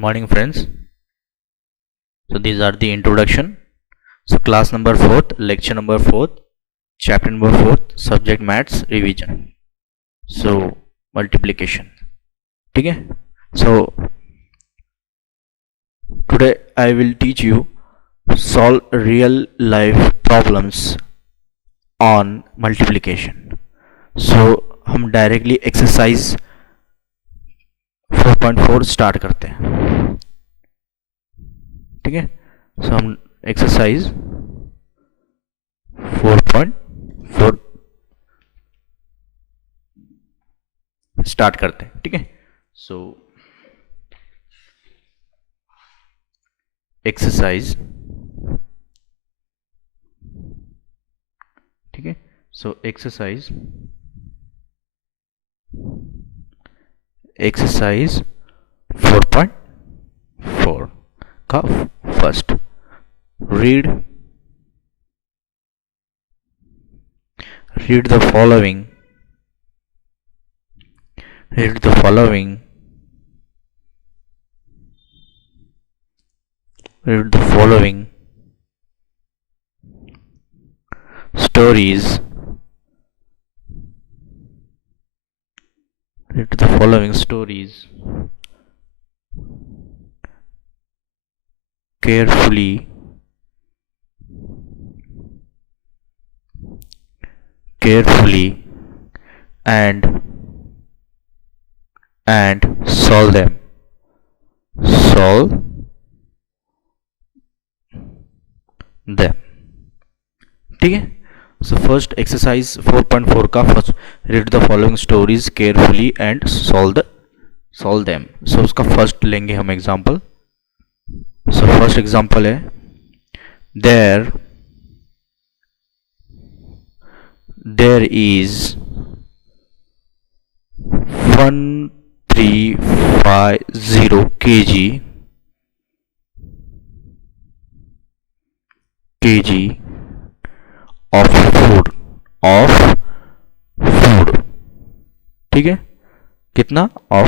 morning friends. So these are the introduction. So class number 4th, lecture number 4th, chapter number 4th, subject maths revision. So multiplication. Okay. So today I will teach you solve real life problems on multiplication. So हम directly exercise 4.4 start करते हैं. ठीक है. सो हम exercise 4.4 start करते हैं. ठीक है. So exercise. ठीक है. सो एक्सरसाइज 4.4 का first read the following stories carefully and solve them. ठीक है. सो फर्स्ट एक्सरसाइज 4.4 का first read the following stories carefully and solve them. So उसका फर्स्ट लेंगे हम एग्जांपल. सो फर्स्ट एग्जांपल है there is 1350 kg of food. ठीक है. कितना of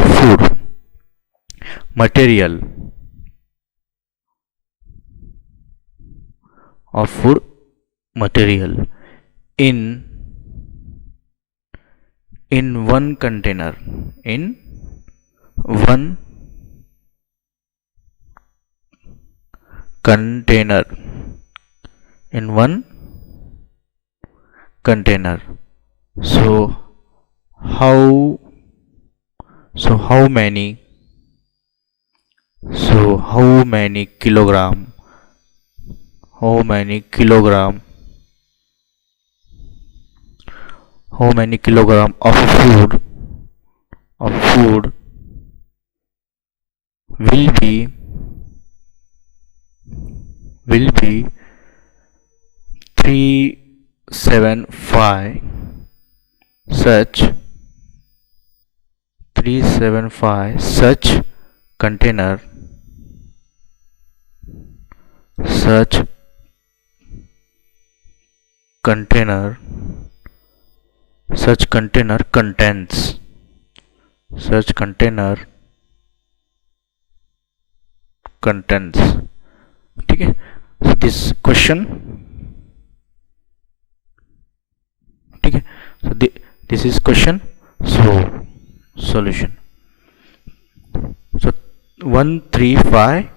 food material in one container so how many kilogram of food will be 375 such container contains. ठीक है. So this question. ठीक है. So this is question. So solution. So 1350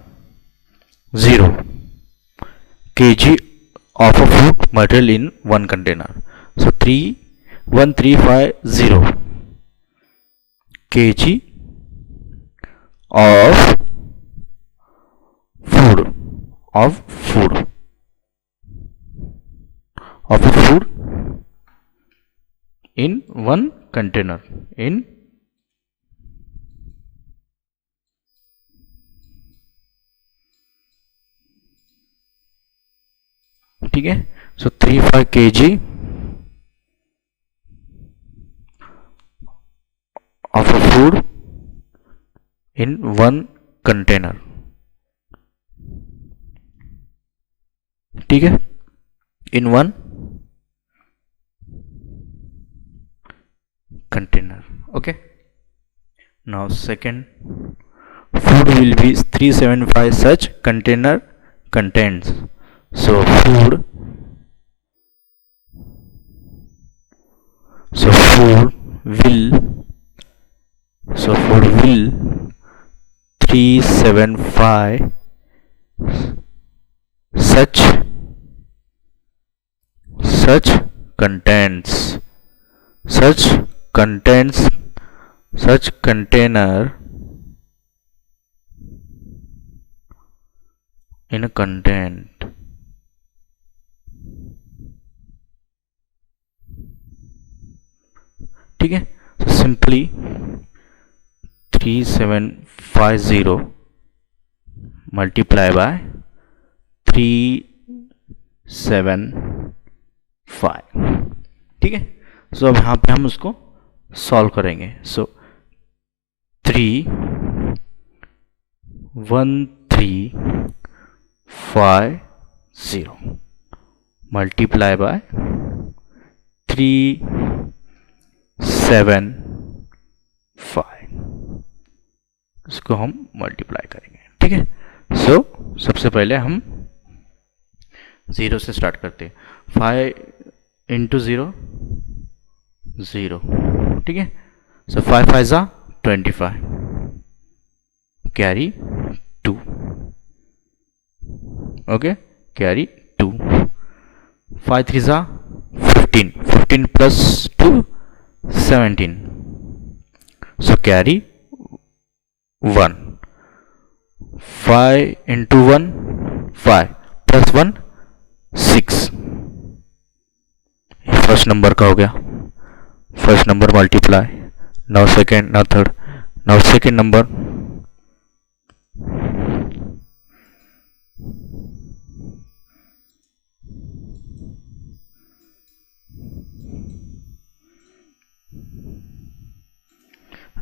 kg of a food material in one container. So 1350 kg of food in one container ठीक है. सो 35 kg of a food in one container. ठीक है. in one container. Okay. Now second food will be 375 such container contains. So food will food will 375 such contents such contents such container in a content. ठीक है, so simply 3750 multiply by 375. ठीक है, so अब यहाँ पे हम उसको solve करेंगे. So 31350 multiply by 375, इसको हम मल्टीप्लाई करेंगे. ठीक है, सो सबसे पहले हम 0 से स्टार्ट करते हैं. 5 इंटू 0 0. ठीक है, सो 5 5 जा 25 कैरी 2. Okay, carry 2. 5 3 जा 15 15 plus 2 17. So carry 1. 5 into 1 5 plus 1 6. First number का हो गया. First number multiply. Now second, now third, now second number.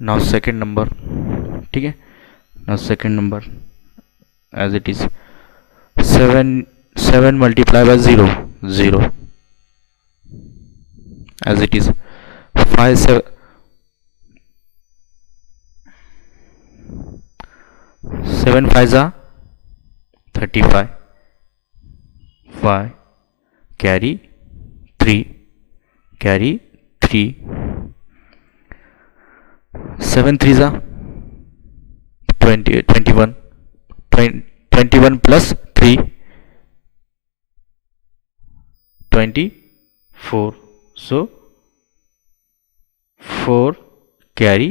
Now second number. ठीक है, now second number as it is 7 multiply by 0 0 as it is 5 7 5 जा 35 5 carry 3 carry 3. 7 3 जा 21 plus 3 24. So 4 carry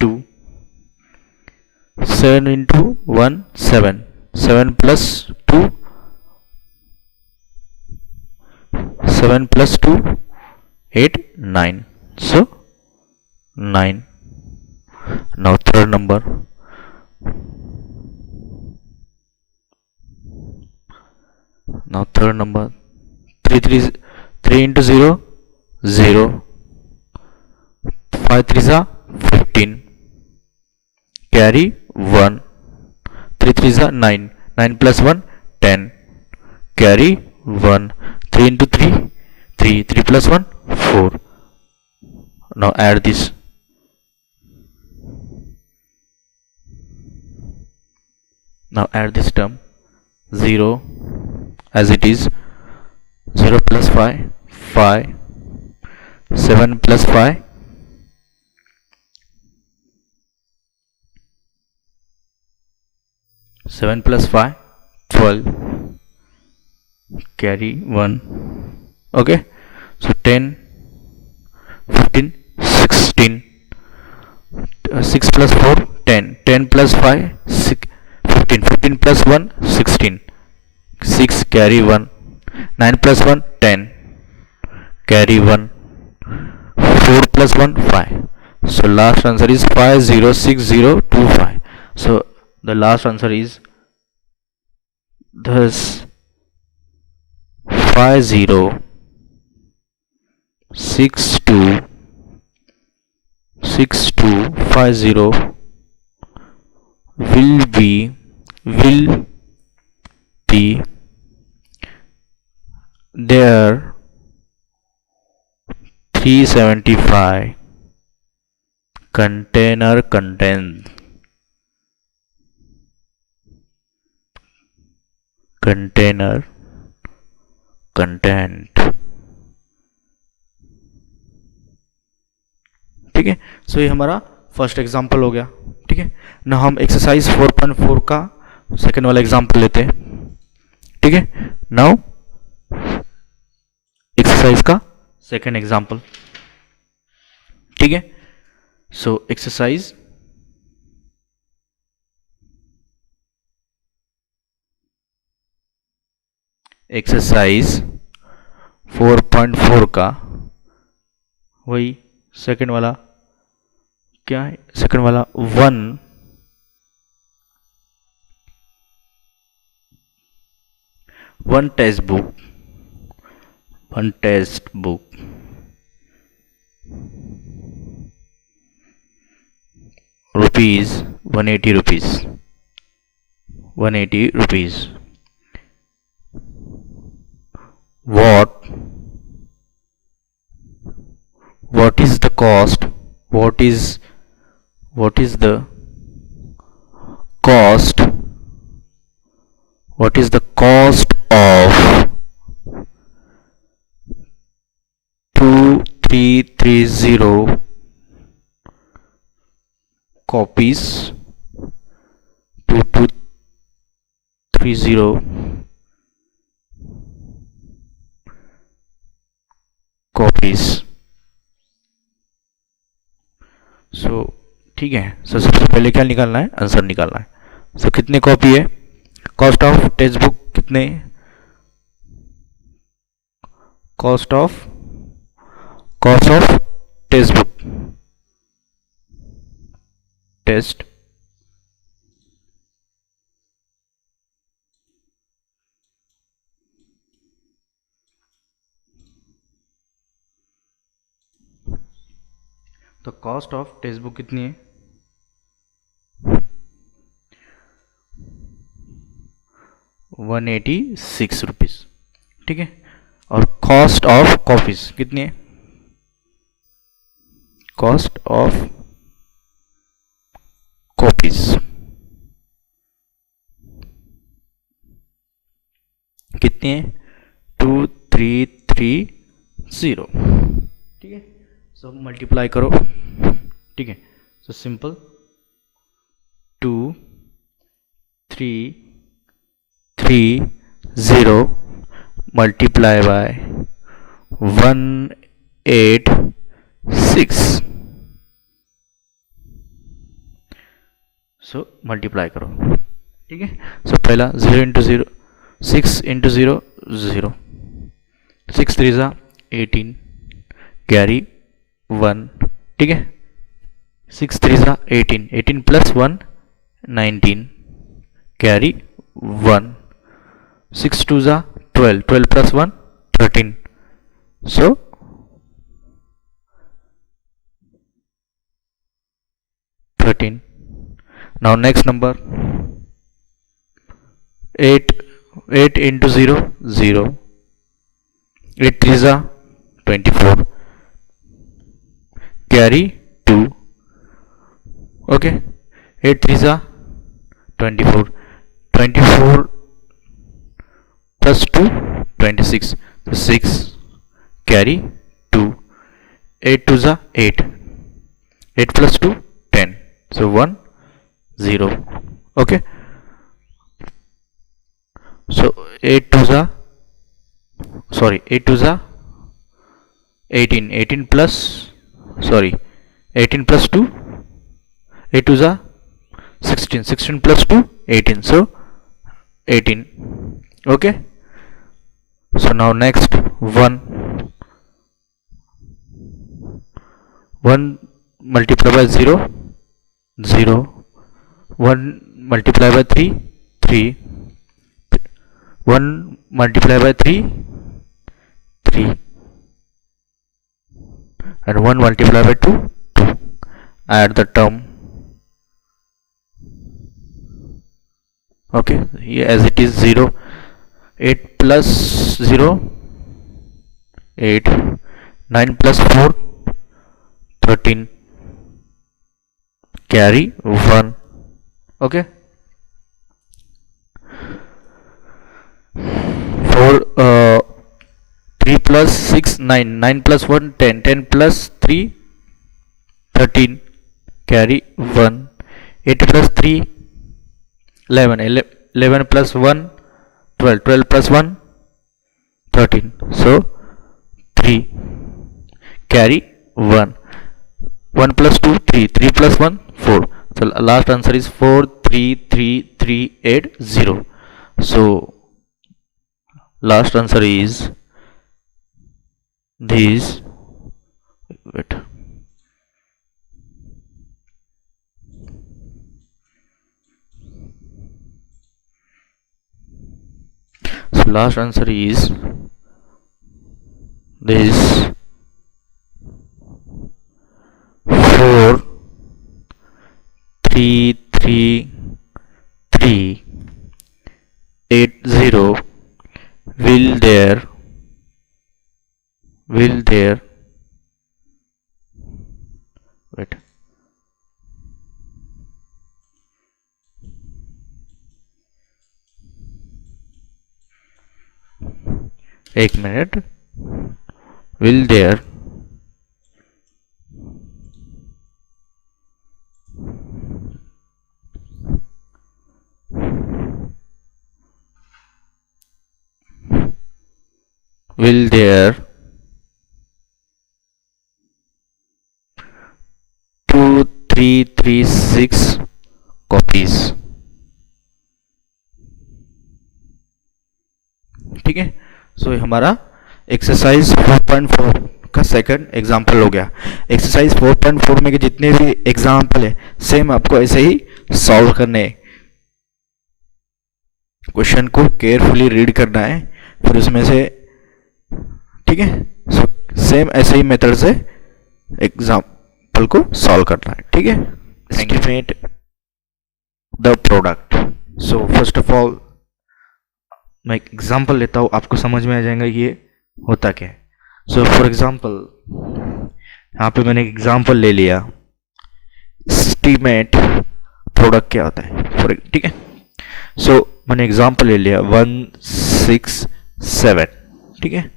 2. 7 into 1 7. 7 plus 2 7 plus 2 8 9. So 9. Now third number. Now third number 3 into 0 0. 5 3 जा 15 carry 1. 3 3 जा 9 9 plus 1 10 carry 1. 3 into 3 3 3 plus 1 4. Now add this. Now add this term 0 as it is. 0 plus 5 5. 7 plus 5 7 plus 5 12 carry 1. Okay, so 10 15 16. 6 plus 4 10. 10 plus 5 6 15. 15 plus 1 16. 6 carry 1. 9 plus 1 10 carry 1. 4 plus 1 5. So last answer is 506025. So the last answer is thus 506250 will be there 375 container contains container content. ठीक है, सो ये हमारा first example हो गया। ठीक है ना, हम एक्सरसाइज 4.4 का सेकेंड वाला एग्जांपल लेते हैं। ठीक है, नाउ एक्सरसाइज का सेकेंड एग्जांपल। ठीक है, सो एक्सरसाइज एक्सरसाइज 4.4 का वही सेकंड वाला, क्या है सेकंड वाला, one text book rupees 180 rupees. What is the cost? What is the cost? What is the cost of 2330 copies? 2230 copies. सो ठीक है, सो सबसे पहले क्या निकालना है, आंसर निकालना है। सो कितने कॉपी है, कॉस्ट ऑफ टेक्स्ट बुक कितने, cost of textbook, test तो कॉस्ट ऑफ टेक्स्ट बुक कितनी है, 186 रुपीज। ठीक है, और कॉस्ट ऑफ कॉपीज कितनी है, कॉस्ट ऑफ कॉपीज कितनी है, 2330। ठीक है, सो मल्टीप्लाई करो। ठीक है, so simple 2330 multiply by 186। So multiply करो। ठीक है, सो पहला 0 इंटू 0, 6 इंटू 0 0, 6 3 ज़ा 18 कैरी 1। ठीक है, 6 3 ज़ा 18, 18 प्लस 1 19 कैरी 1, 6 2 ज़ा 12, 12 प्लस 1 13। सो now next number 8 into 0 0, 8 3 ज़ा 24 carry 2। okay, 8 3 ज़ा 24, 24 plus 2 26, so 6 carry 2, 8 2 ज़ा 8, 8 plus 2 10, so 1 0। okay, so 8 2 ज़ा 18, 18 plus 18 plus 2, 8 2 ज़ा 16, 16 plus 2 18, so 18। okay, so now next 1 multiply by 0 0, 1 multiply by 3 3, 1 multiply by 3 3, and 1 multiply by 2 2, add the term। okay, here as it is 0, 8 plus 0 8, 9 plus 4 13 carry 1। okay, 4 3 plus 6 9, 9 plus 1 10, 10 plus 3 13, carry 1, 8 plus 3 11, 11 plus 1 12, 12 plus 1 13, so 3, carry 1, 1 plus 2 3, 3 plus 1 4, so last answer is 4 3 3 3 8 0. So last answer is this. Wait, so last answer is this 4 3 3 3 8 0 will there wait, एक minute, will there will there 2336 copies. ठीक है, सो ये हमारा exercise 4.4 का second example हो गया. Exercise 4.4 में के जितने भी एग्जाम्पल है सेम आपको ऐसे ही सॉल्व करने हैं. क्वेश्चन को केयरफुली रीड करना है, फिर उसमें से, ठीक है, सो सेम ऐसे ही मेथड से एग्जाम्पल को सॉल्व करना है. ठीक है, estimate the product. So first of all मैं एक एग्जाम्पल लेता हूँ, आपको समझ में आ जाएगा ये होता क्या है. सो फॉर एग्जाम्पल यहाँ पे मैंने एक एग्जाम्पल ले लिया, एस्टिमेट प्रोडक्ट क्या होता है फॉर, ठीक है. सो मैंने एग्जाम्पल ले लिया 167, ठीक है.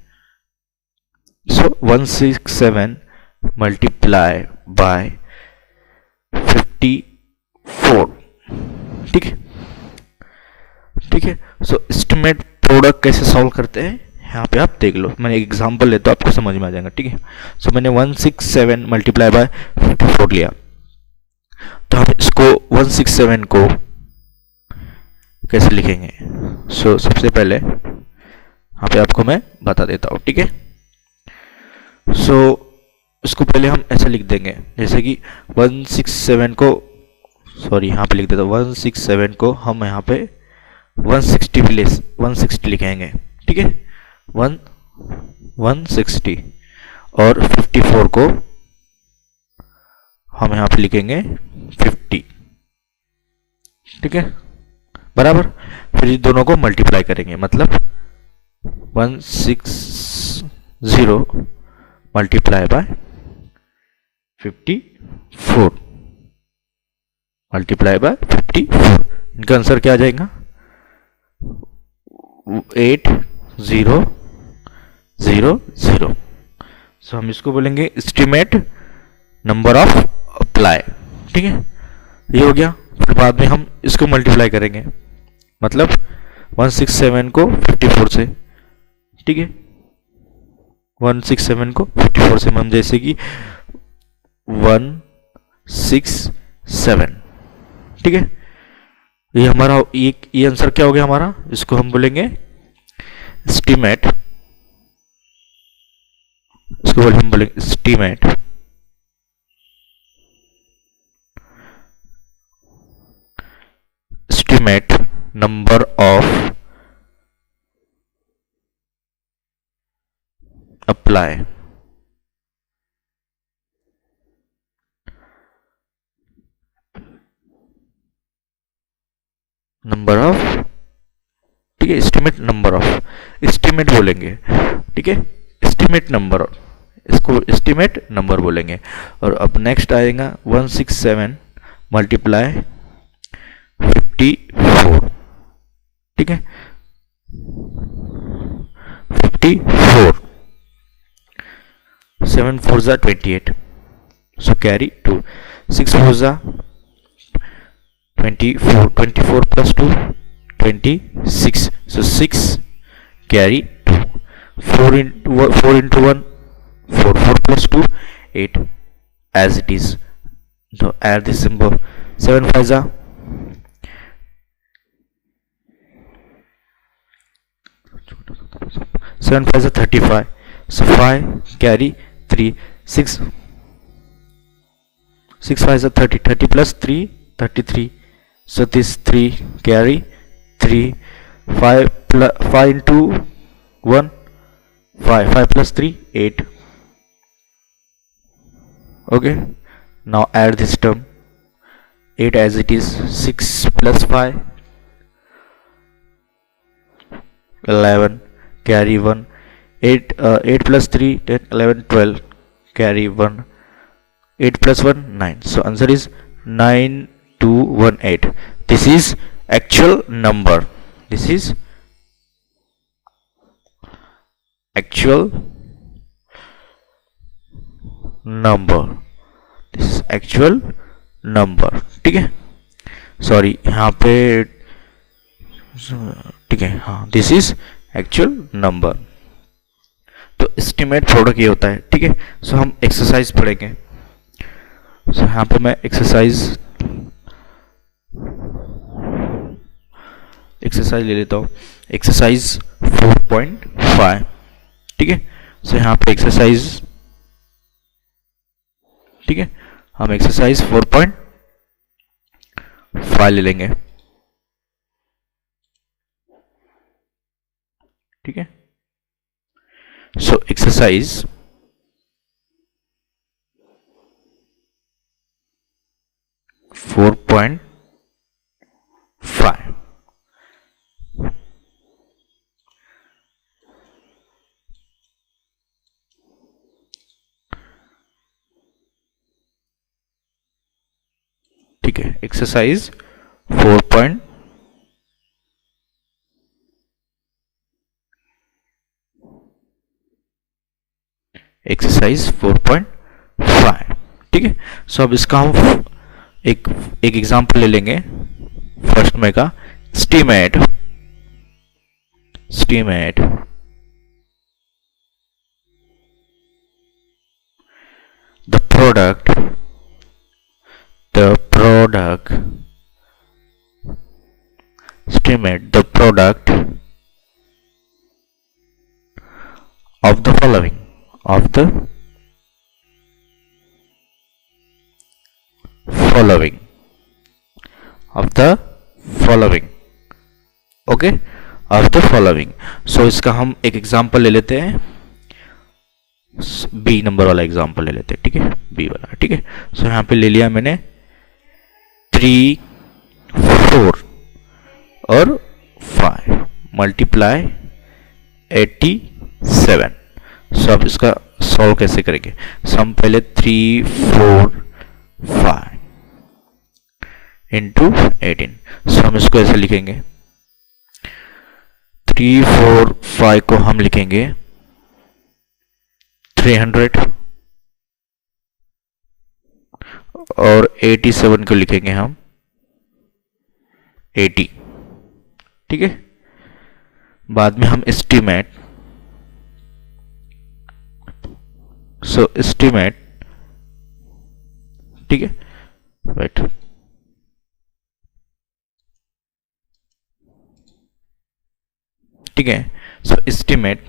सो 167 मल्टीप्लाई बाय 54, ठीक है, ठीक है. सो एस्टिमेट प्रोडक्ट कैसे सॉल्व करते हैं यहाँ पे आप देख लो. मैंने एक एग्जांपल लेता हूँ, आपको समझ में आ जाएगा. ठीक है, सो मैंने 167 मल्टीप्लाई बाय 54 लिया, तो हम इसको 167 को कैसे लिखेंगे. सो सबसे पहले यहाँ पे आपको मैं बता देता हूँ. ठीक है, सो इसको पहले हम ऐसे लिख देंगे जैसे कि 167 को, सॉरी यहाँ पे लिख देता हूँ, 167 को हम यहाँ पे 160 भी 160 लिखेंगे. ठीक है, 160 और 54 को हम यहाँ पे लिखेंगे 50. ठीक है, बराबर. फिर दोनों को मल्टीप्लाई करेंगे, मतलब 160 मल्टीप्लाई बाय 54 मल्टीप्लाई बाय 54. इनका आंसर क्या आ जाएगा, 8000. सो हम इसको बोलेंगे एस्टिमेट नंबर ऑफ अप्लाई. ठीक है, ये हो गया. फिर बाद में हम इसको मल्टीप्लाई करेंगे, मतलब 167 को 54 से. ठीक है, 167 को 54 से हम जैसे कि 167. ठीक है, ये हमारा ये आंसर क्या हो गया हमारा. इसको हम बोलेंगे एस्टिमेट, इसको हम बोलेंगे estimate number of apply. Number of, ठीक है, एस्टिमेट नंबर ऑफ, एस्टिमेट बोलेंगे. ठीक है, एस्टिमेट नंबर, इसको एस्टिमेट नंबर बोलेंगे. और अब नेक्स्ट आएगा 167 मल्टीप्लाई 54. ठीक है, 54. 7 4s are 28. So carry 2. 6 4s are 24. 24 plus 2 26. So 6 carry 2. 4 into 1 4. 4 plus 2 8 as it is. So add this symbol. 7 5s are 7 5s are 35. So 5 carry 3. 6 5s are 30. 30 plus 3 33. So this 3 carry 3. 5 into 1 5. 5 plus 3 8. Okay, now add this term 8 as it is. 6 plus 5 11 carry 1. 8 plus 3 10 11 12 carry 1. 8 plus 1 9. So answer is 9218. This is actual number. This is actual number. This is actual number. ठीक है, sorry यहाँ पे ठीक है, हाँ this is actual number. तो estimate product ये होता है. ठीक है, सो हम एक्सरसाइज पढ़ेंगे. सो यहाँ पे मैं एक्सरसाइज ले लेता हूँ. एक्सरसाइज 4.5. ठीक है, सो यहाँ पे एक्सरसाइज, ठीक है, हम एक्सरसाइज 4.5 ले लेंगे. ठीक है, सो एक्सरसाइज 4.5. ठीक है, एक्सरसाइज 4. एक्सरसाइज 4.5. ठीक है, सो अब इसका हम एक एग्जांपल ले लेंगे. फर्स्ट में का estimate the product estimate the product of the following okay, of the following. So इसका हम एक एग्जांपल ले लेते हैं. बी नंबर वाला एग्जांपल ले लेते हैं. ठीक है, बी वाला. ठीक है, सो यहाँ पे ले लिया मैंने 3 4 और 5 मल्टीप्लाई 87. सो अब इसका सॉल्व कैसे करेंगे. सो हम पहले 3 4 5 इंटू 18. सो हम इसको ऐसे लिखेंगे. 3 4 5 को हम लिखेंगे 300 और 87 को लिखेंगे हम 80. ठीक है, बाद में हम एस्टीमेट, सो एस्टीमेट, ठीक है, वेट, ठीक है, सो estimate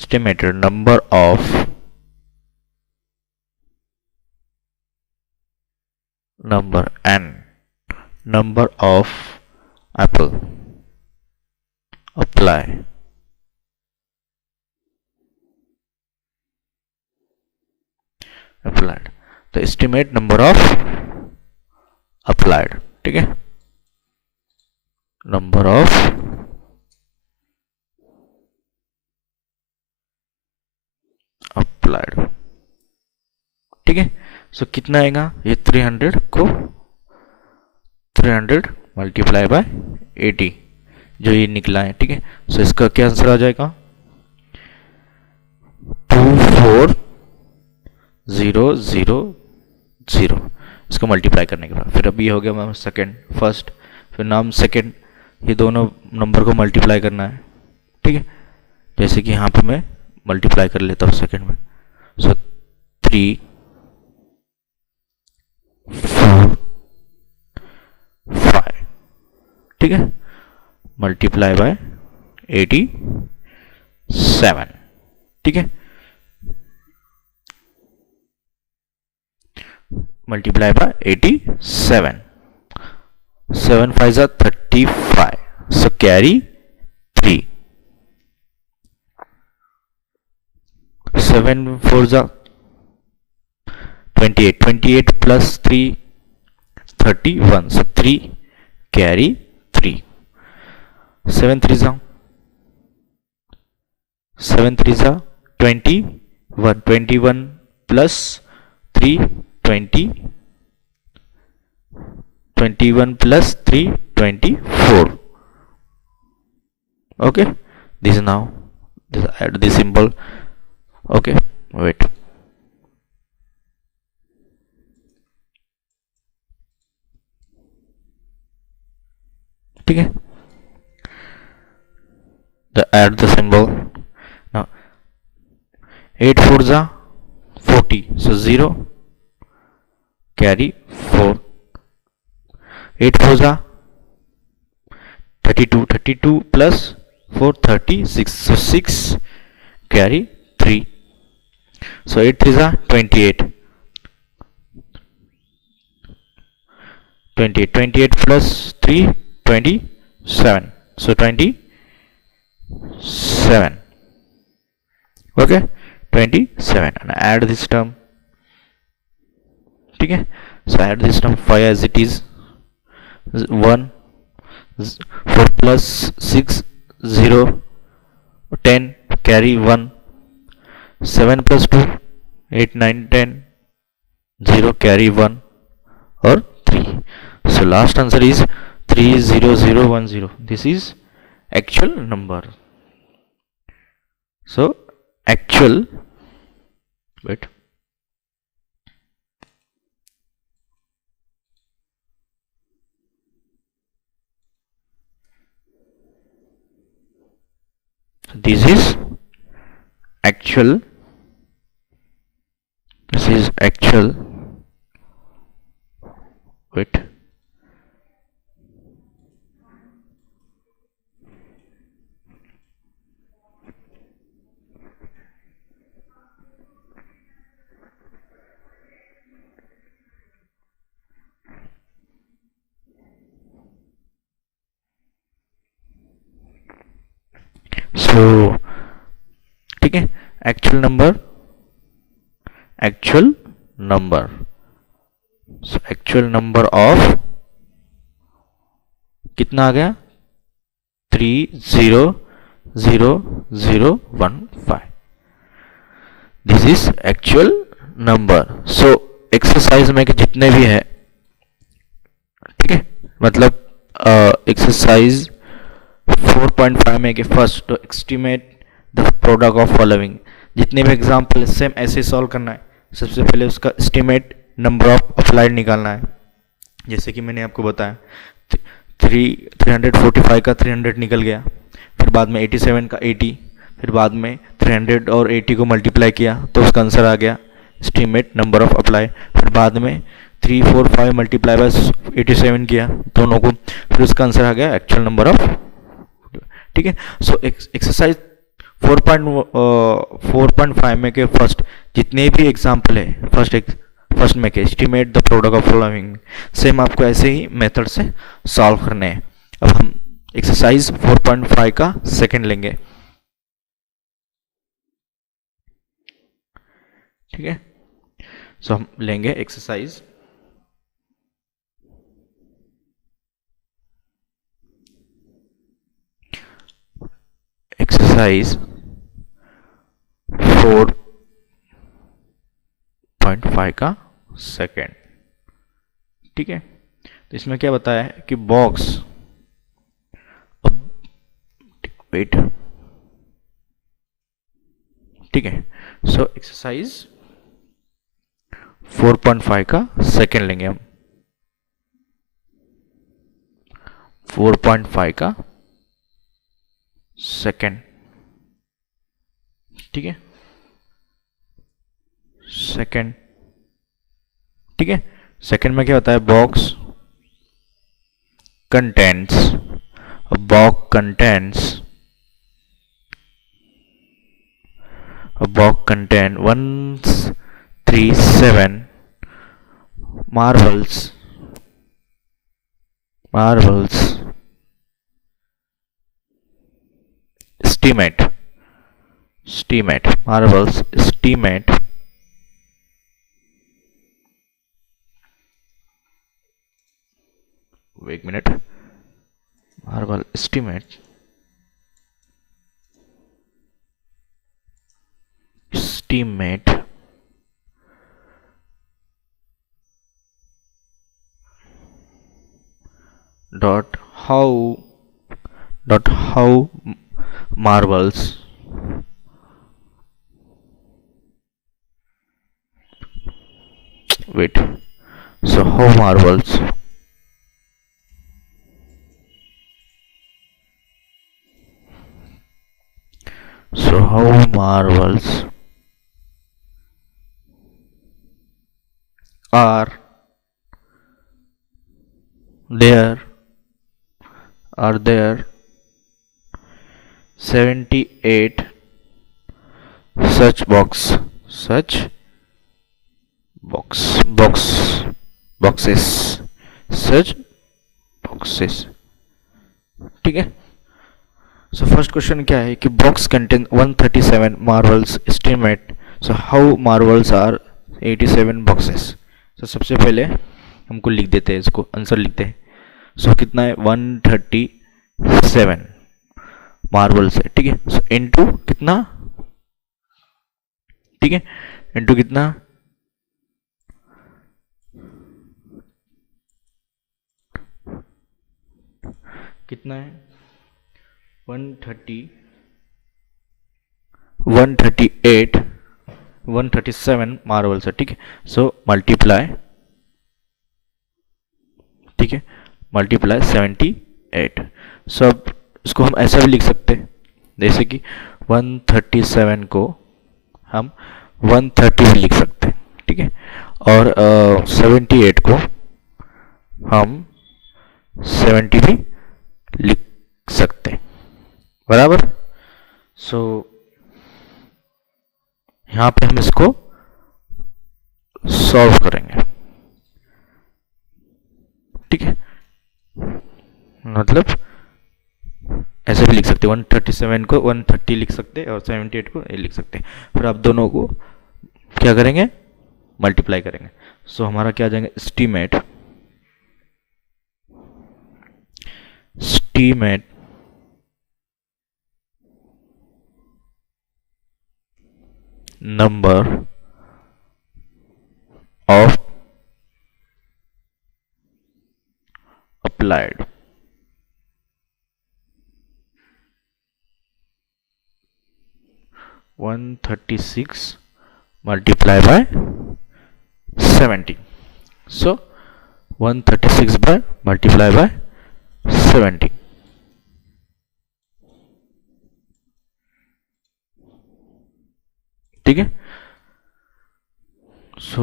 estimated number of apple applied. The estimate number of applied. ठीक है, number of applied. ठीक है, सो कितना आएगा, ये 300 को 300 मल्टीप्लाई बाय 80 जो ये निकला है, ठीक है। सो इसका क्या आंसर आ जाएगा, 24000। इसको मल्टीप्लाई करने के बाद फिर अभी ये हो गया मैम सेकेंड फर्स्ट, फिर नाम सेकेंड, ये दोनों नंबर को मल्टीप्लाई करना है, ठीक है। जैसे कि यहाँ पे मैं मल्टीप्लाई कर लेता हूँ सेकेंड में। सो 3 4 5, ठीक है, मल्टीप्लाई बाय 87, ठीक है, मल्टीप्लाई बाय 87, 7 5 जा 35, सो कैरी 3, 7 4 जा 28, 28 प्लस 3 31, सो 3 कैरी 3, 7 3 जा 21, 21 plus 3 20, 21 plus 3 24. Okay, this is now add this symbol. Okay, wait, ठीक है, add the symbol. Now 8 4 जा 40, so 0 carry 4, 8 4 जा 32, 32 plus 4 36, so 6 carry 3, so 8 3 जा 28, 28 28 plus 3 27, so 27, okay, 27, and add this term, ठीक है। So add this term 5 as it is, 1 4 plus 6 0 10 carry 1, 7 plus 2 8 9 10 0 carry 1 or 3. So last answer is 30010. This is actual number. So actual, wait, this is actual, this is actual, wait, so ठीक है, actual number, actual number, so actual number of कितना आ गया, 3000015, this is actual number. So exercise में के जितने भी है, ठीक है, मतलब एक्सरसाइज 4.5 में के first to estimate the product of following, जितने भी एग्जाम्पल सेम ऐसे सॉल्व करना है। सबसे पहले उसका एस्टिमेट नंबर ऑफ अप्लाइड निकालना है, जैसे कि मैंने आपको बताया 345 का 300 निकल गया, फिर बाद में 87 का 80, फिर बाद में 300 और 80 को मल्टीप्लाई किया तो उसका आंसर आ गया एस्टिमेट नंबर ऑफ अप्लाई, फिर बाद में 345 मल्टीप्लाई बाय 87 किया दोनों को, फिर उसका आंसर आ गया एक्चुअल नंबर ऑफ, ठीक है। सो एक्सरसाइज 4.5 में के फर्स्ट जितने भी एग्जाम्पल है फर्स्ट में के estimate the product of following, same आपको ऐसे ही मेथड से सॉल्व करने हैं। अब हम एक्सरसाइज 4.5 का सेकंड लेंगे, ठीक है। सो हम लेंगे एक्सरसाइज एक्सरसाइज 4.5 का सेकेंड। ठीक है, तो इसमें क्या बताया है कि बॉक्स, वेट, ठीक है। सो एक्सरसाइज 4.5 का सेकेंड लेंगे हम, 4.5 का सेकेंड। ठीक है, सेकेंड। ठीक है, सेकेंड में क्या होता है, box contents, box contents, box contain 137 marbles, estimate, marbles estimate, wait a minute, marble estimate dot how marbles wait, so how marbles are there 78 such boxes, such boxes। ठीक है, सो फर्स्ट क्वेश्चन क्या है कि box contain 137 marbles, estimate so how marbles are 87 boxes. तो सबसे पहले हमको लिख देते हैं, इसको आंसर लिखते हैं। सो कितना है, 137 मार्बल्स है। ठीक है, सो इनटू कितना, ठीक है, इनटू कितना, कितना है 137 मार्बल्स है। ठीक है, सो मल्टीप्लाई, ठीक है, मल्टीप्लाई 78। सो अब इसको हम ऐसा भी लिख सकते हैं, जैसे कि 137 को हम 130 भी लिख सकते हैं। ठीक है, और 78 को हम 70 भी लिख सकते हैं, बराबर। सो यहाँ पे हम इसको सॉल्व करेंगे। ठीक है, मतलब ऐसे भी लिख सकते हैं, 137 को 130 लिख सकते हैं और 78 को ये लिख सकते हैं। फिर आप दोनों को क्या करेंगे, मल्टीप्लाई करेंगे। सो हमारा क्या आ जाएगा, estimate number of applied, 136 multiplied by 70. So 136 by multiplied by 70. ठीक है, सो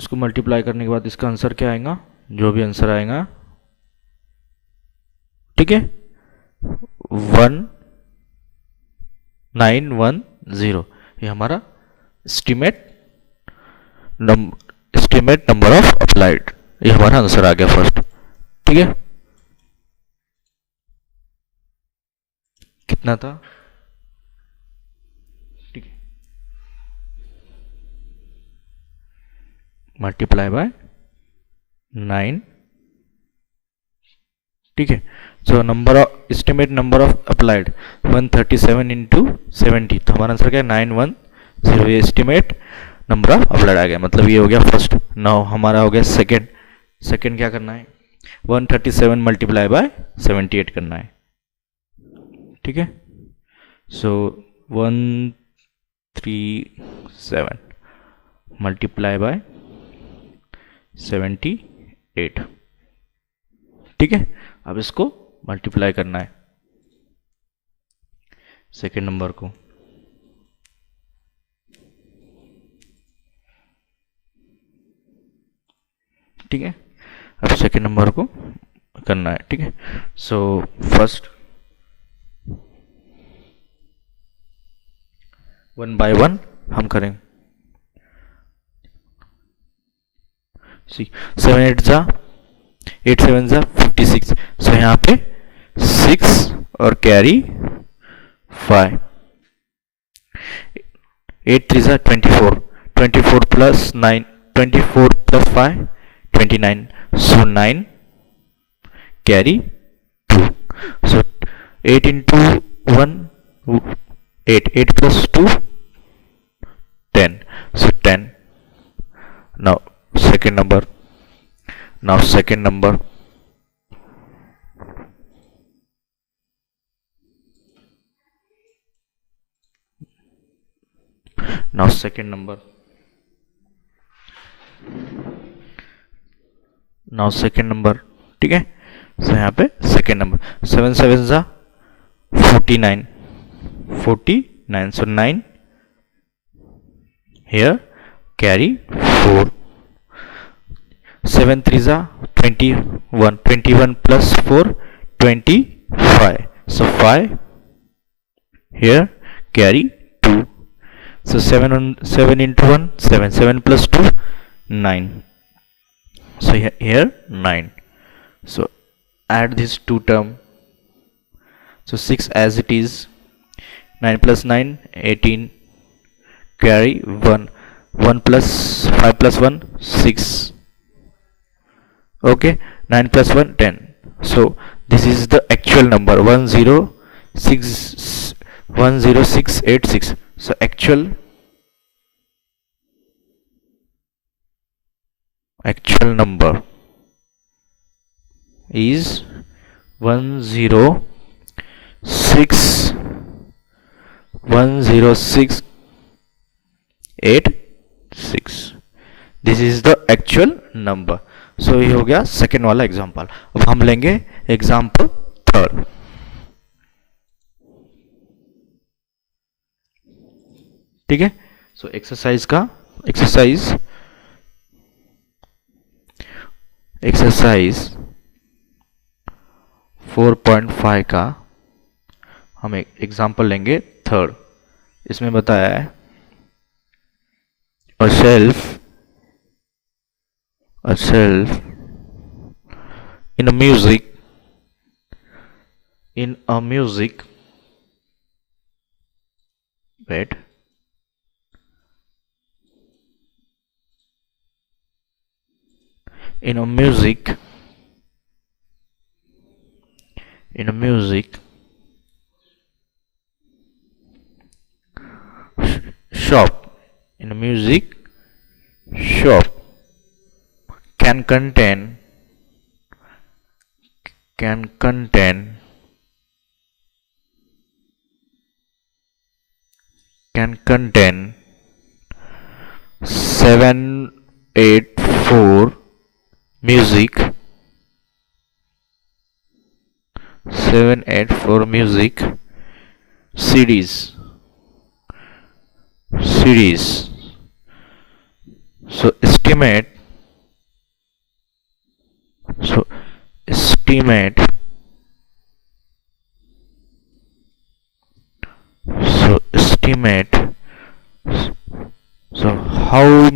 इसको मल्टीप्लाई करने के बाद इसका आंसर क्या आएगा, जो भी आंसर आएगा, ठीक है, 1910, ये हमारा एस्टीमेट नंबर ऑफ अप्लाइड, ये हमारा आंसर आ गया फर्स्ट। ठीक है, कितना था, ठीक है, मल्टीप्लाई बाय 9। ठीक है, so number of estimate number of applied 137 into 70, तो हमारा आंसर क्या है 910। एस्टिमेट नंबर ऑफ अप्लाइड आ गया, मतलब ये हो गया फर्स्ट। नाउ हमारा हो गया सेकेंड। सेकेंड क्या करना है, 137 मल्टीप्लाई बाय 78 करना है, ठीक है। सो 137 मल्टीप्लाई बाय 78, ठीक है। अब इसको मल्टीप्लाई करना है सेकेंड नंबर को, ठीक है। अब सेकेंड नंबर को करना है, ठीक है। सो फर्स्ट 1 बाय 1 हम करेंगे। सी 7 8 जा 8 7 जा 56, सो यहाँ पे 6 और कैरी 5, 8 3 जा 24, 24 plus 9, 24 plus 5 29, so 9 carry 2, so 8 into 1 8, 8 plus 2 10, so 10. Now second number, now second number, now second number, now second number, ठीक है। सो यहाँ पे सेकेंड नंबर 7 7 जा 49, 49, so 9 here carry 4, 7 3 जा 21, 21 plus 4 25, so 5 here carry 2, so 7 on 7 into 1 7, 7 plus 2 9, so here 9, so add these two term, so 6 as it is, 9 plus 9 18, carry 1, 1 plus 5 plus 1 6, okay, 9 plus 1 10, so this is the actual number 10686, so actual number is 10686, this is the actual number. So ये हो गया second वाला example. अब हम लेंगे example third, ठीक है। So exercise 4.5 का हम एक एग्जाम्पल लेंगे थर्ड। इसमें बताया है a shelf in a music bed in a music shop can contain 784 music 784 music CDs. So estimate so how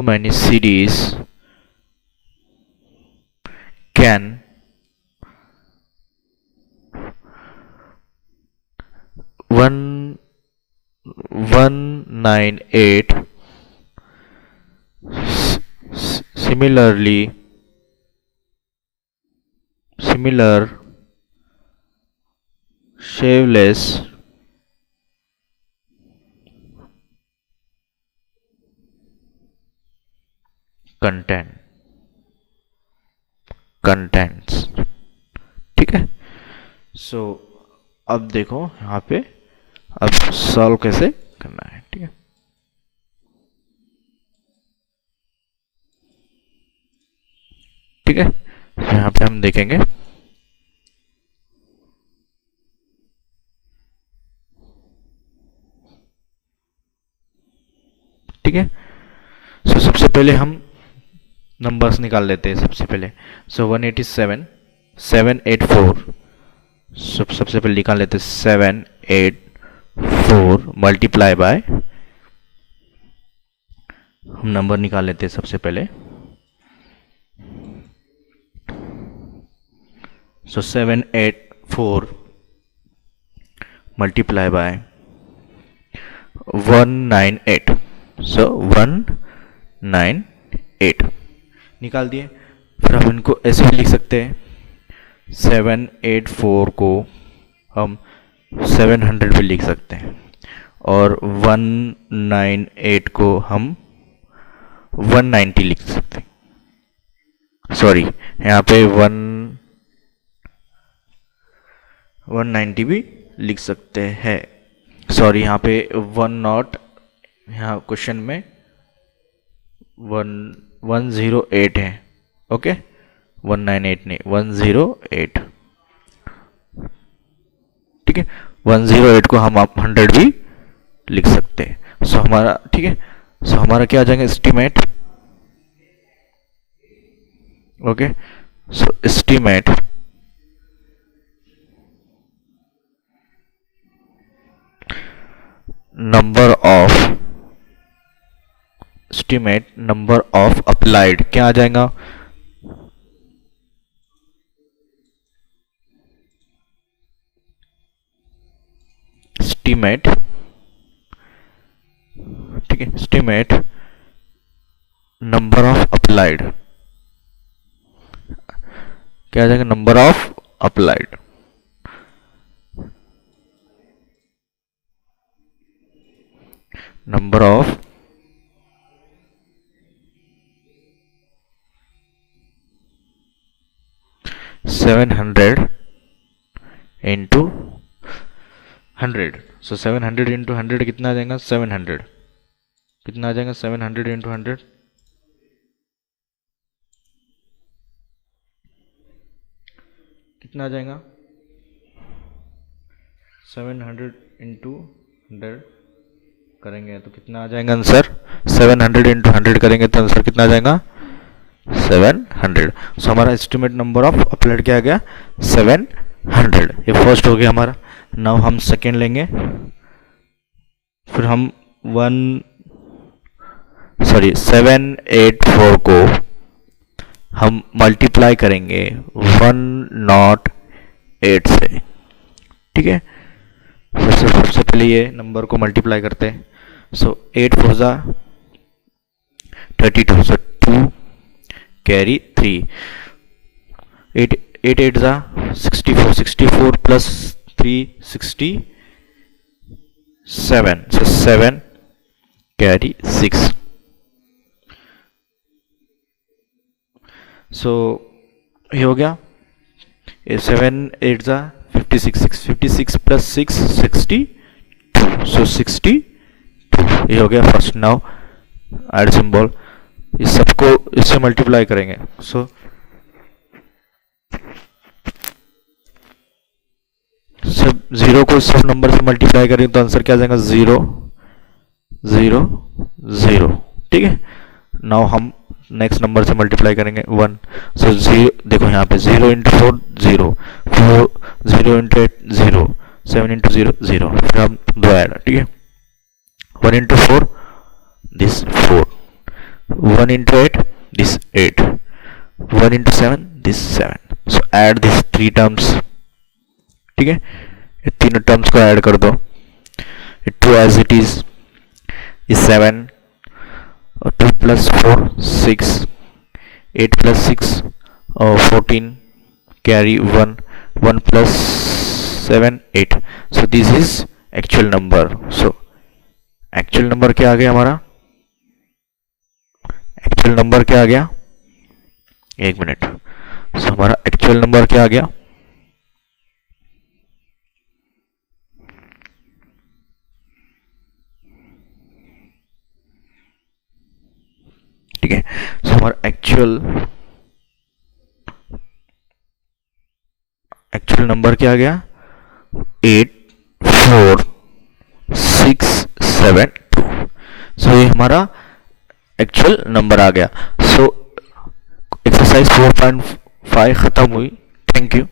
many CDs can 198 similar शेवलेस कंटेंट्स। ठीक है, सो अब देखो यहाँ पे अब सॉल्व कैसे करना है। ठीक है, ठीक है, यहाँ पे हम देखेंगे ठीक है। सो सबसे पहले हम नंबर्स निकाल लेते हैं सबसे पहले। सो 187 784, सबसे पहले निकाल लेते हैं 784 मल्टीप्लाई बाय, हम नंबर निकाल लेते हैं सबसे पहले। सो 784 मल्टीप्लाई बाय 198, सो 198 निकाल दिए। फिर हम इनको ऐसे भी लिख सकते हैं, 784 को हम 700 भी लिख सकते हैं, और 198 को हम 190 लिख सकते हैं। सॉरी, यहाँ पे 190 भी लिख सकते हैं। सॉरी, यहाँ पे 1 यहाँ क्वेश्चन में 108 है। ओके, 198 नहीं, 108। ठीक है, 108 को हम 100 भी लिख सकते हैं। सो हमारा ठीक है, सो हमारा क्या आ जाएगा, estimate. Okay, so estimate number of applied क्या आ जाएगा, एस्टीमेट। ठीक है, एस्टीमेट नंबर ऑफ अप्लाइड क्या आ जाएगा, number of applied. Number of seven hundred into 100। So 700 into 100 कितना आ जाएगा, 700 कितना आ जाएगा, 700 इंटू 100 कितना आ जाएगा, 700 इंटू 100 करेंगे तो कितना आ जाएगा आंसर, 700 इंटू 100 करेंगे तो आंसर कितना आ जाएगा, 700। सो हमारा एस्टिमेट नंबर ऑफ अप्लाइड क्या आ गया, 700। ये फर्स्ट हो गया हमारा। नाउ हम सेकेंड लेंगे, फिर हम 784 को हम मल्टीप्लाई करेंगे 108 से। ठीक है, सबसे पहले ये नंबर को मल्टीप्लाई करते हैं। सो 8 4 जा 32, सो 2 कैरी 3, 8 8 जा 64, 64 प्लस 3 67, सो 7 कैरी 6। सो ये हो गया, 7 8 जा 56, 56 प्लस 6 62, सो 62 ये हो गया फर्स्ट। नाउ ऐड सिंबल, इस सबको इससे मल्टीप्लाई करेंगे। सो सब जीरो को सब नंबर से मल्टीप्लाई करेंगे तो आंसर क्या आ जाएगा, 0 0 0। ठीक है, नाउ हम नेक्स्ट नंबर से मल्टीप्लाई करेंगे 1। सो जीरो, देखो यहाँ पे 0 इंटू 4 0, 4 0 इंटू 8 0, 7 इंटू 0 0, फिर हम 2 ऐड। ठीक है, 1 into 4 this 4, 1 into 8 this 8, 1 into 7 this 7। So add this 3 terms. ठीक है, ये तीनों टर्म्स को ऐड कर दो, 2 एज इट इज 7, और 2 plus 4 6, 8 plus 6 14, carry 1, 1 plus 7 8. So this is actual number. So actual number क्या आ गया हमारा? एक्चुअल नंबर क्या आ गया? एक मिनट. सो हमारा एक्चुअल नंबर क्या आ गया? ठीक है. सो हमारा एक्चुअल नंबर क्या आ गया? 8 4 6 7 2. सो ये हमारा एक्चुअल नंबर आ गया. सो एक्सरसाइज 4.5 खत्म हुई. Thank you.